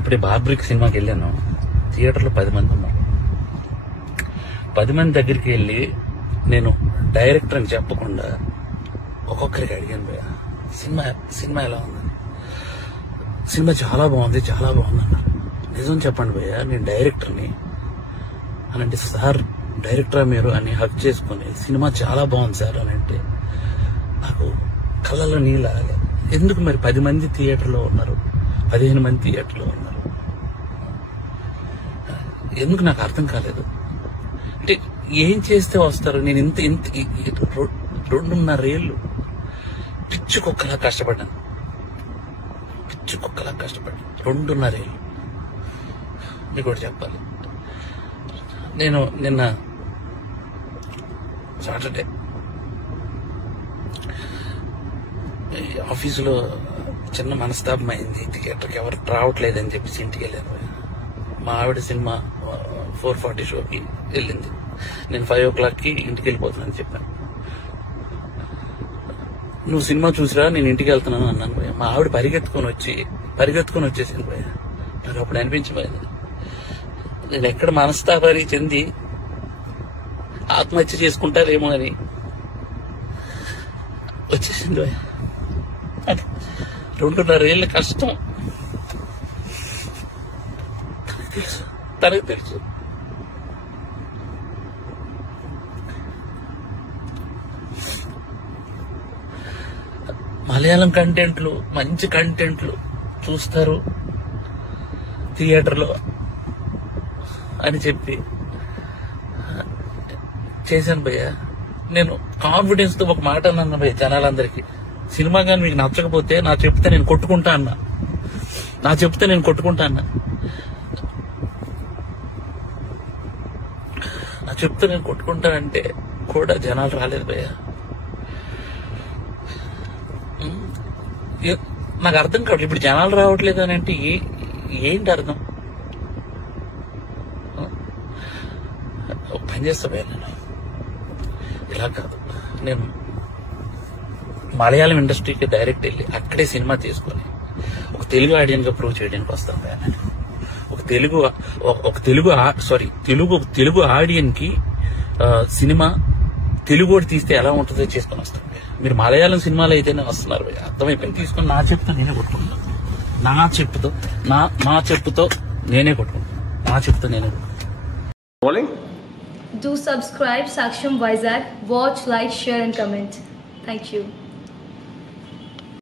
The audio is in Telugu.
ఇప్పుడే బార్బ్రిక్ సినిమాకి వెళ్ళాను. థియేటర్లో 10 మంది ఉన్నారు. 10 మంది దగ్గరికి వెళ్ళి నేను డైరెక్టర్ అని చెప్పకుండా ఒక్కొక్కరికి అడిగాను భయ్యా, సినిమా ఎలా ఉందని. సినిమా చాలా బాగుంది అన్నారు. నిజం చెప్పండి భయ్యా, నేను డైరెక్టర్ని అని అంటే, సార్ డైరెక్టరా మీరు అని హక్ చేసుకుని సినిమా చాలా బాగుంది సార్ అని అంటే నాకు కళ్ళలో నీళ్ళు ఆగలేదు. ఎందుకు మరి 10 మంది థియేటర్లో ఉన్నారు, 15 మంది థియేటర్లో ఉన్నారు, ఎందుకు నాకు అర్థం కాలేదు. అంటే ఏం చేస్తే వస్తారు? నేను ఇంత 2.5 ఏళ్ళు పిచ్చుకొక్కలా కష్టపడ్డాను. 2.5 ఏళ్ళు. మీకు కూడా చెప్పాలి, నేను నిన్న సాటర్డే ఆఫీసులో చిన్న మనస్తాపం అయింది. థియేటర్కి ఎవరు రావట్లేదని చెప్పేసి ఇంటికి వెళ్ళాను. మా ఆవిడ సినిమా 4:40 షోకి వెళ్ళింది. నేను 5 o'clockకి ఇంటికి వెళ్ళిపోతున్నాను చెప్పాను. నువ్వు సినిమా చూసిరా, నేను ఇంటికి వెళ్తున్నాను అన్నాను భయ్య. మా ఆవిడ పరిగెత్తుకొని వచ్చేసింది భయ్య. నాకు అప్పుడు అనిపించిపోయింది, నేను ఎక్కడ మనస్తాపానికి చెంది ఆత్మహత్య చేసుకుంటారేమో అని వచ్చేసింది భయ్య. 2.5 ఏళ్ళ కష్టం తనకు తెలుసు. మలయాళం కంటెంట్లు, మంచి కంటెంట్లు చూస్తారు థియేటర్లో అని చెప్పి చేశాను భయ్య. నేను కాన్ఫిడెన్స్ తో ఒక మాట అన్నాను భయ్య జనాలందరికీ, సినిమా కానీ మీకు నచ్చకపోతే నా చెప్తే నేను కొట్టుకుంటా అన్నా. నేను కొట్టుకుంటానంటే కూడా జనాలు రాలేదు భయ్య. నాకు అర్థం కావట్లేదు, ఇప్పుడు జనాలు రావట్లేదు అని అంటే ఏంటి అర్థం? ఒక పని చేస్తా భయ్య, నేను ఇలా కాదు, నేను మలయాళం ఇండస్ట్రీకి డైరెక్ట్ వెళ్ళి అక్కడే సినిమా తీసుకొని ఒక తెలుగు ఆడియన్స్ గా ప్రూవ్ చేయడానికి వస్తాను భయ్య. నేను తెలుగు ఆడియన్ కి సినిమా తెలుగు తీస్తే ఎలా ఉంటుందో చేసుకొని వస్తాను. మీరు మలయాళం సినిమాలు అయితేనే వస్తున్నారు భయ్య, అర్థమైపోయింది. తీసుకొని నా చెప్పుతో నేనే కొట్టుకుంటాను. నా చెప్పుతో నేనే కొట్టుకుంటాను. Do subscribe Saksham Vizag. Watch, like, share and comment. Thank you.